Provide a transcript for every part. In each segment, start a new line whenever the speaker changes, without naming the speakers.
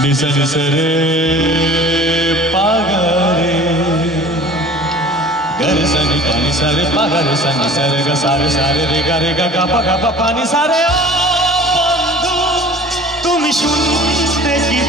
निस निस रे पागरे। गरे सनि पानी सारे पागरे, सनि सारे रे गा रे गा ओ बंधु তুমি শুনতে কি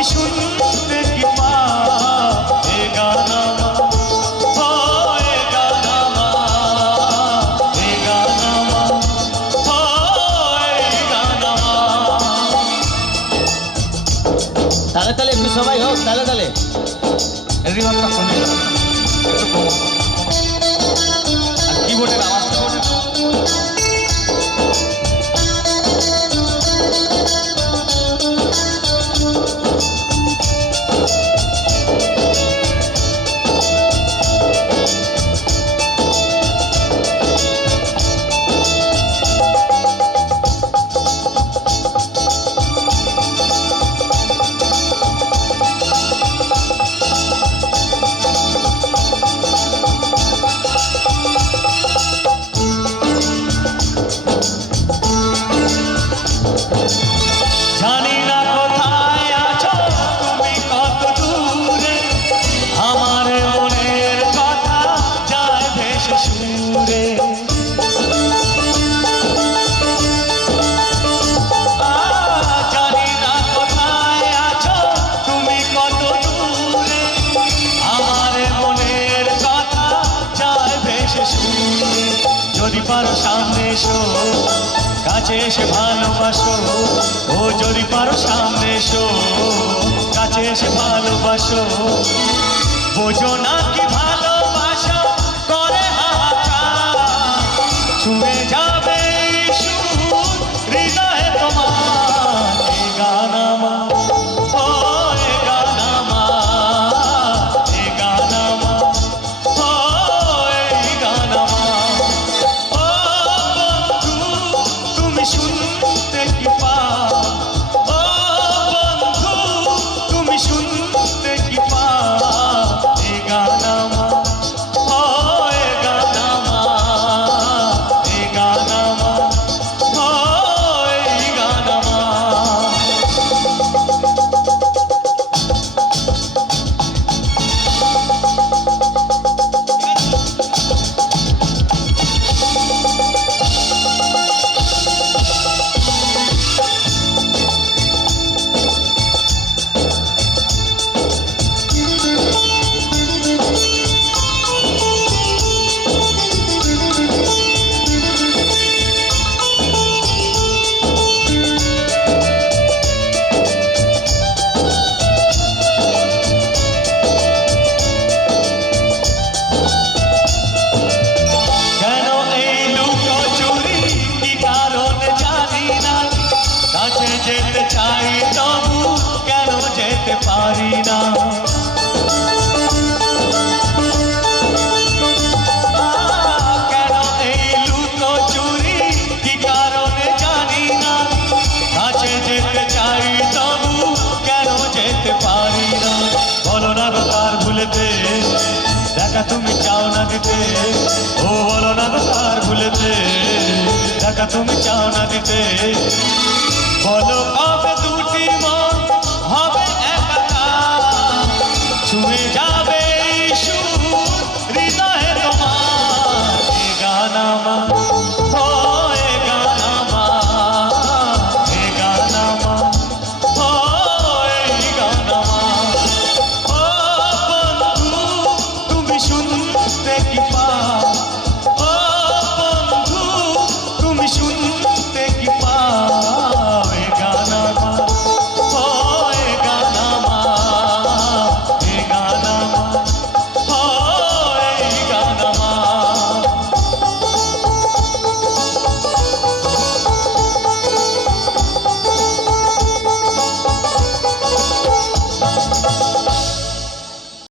তুমি তাহলে কি পা
একটু সবাই হোক তাহলে
তাহলে রিহার্সাল শুনে একটু পারো সামনে এসো, কাছে এসে ভালোবাসো। ও যদি পারো সামনে এসো, কাছে এসে ভালোবাসো। বোঝো না কি ভালো রাখতে পারি না। তুমি চাও না দিতে। ও, বলো না তার ভুলেতে? টাকা তুমি চাও না দিতে। বলো কবে দুটো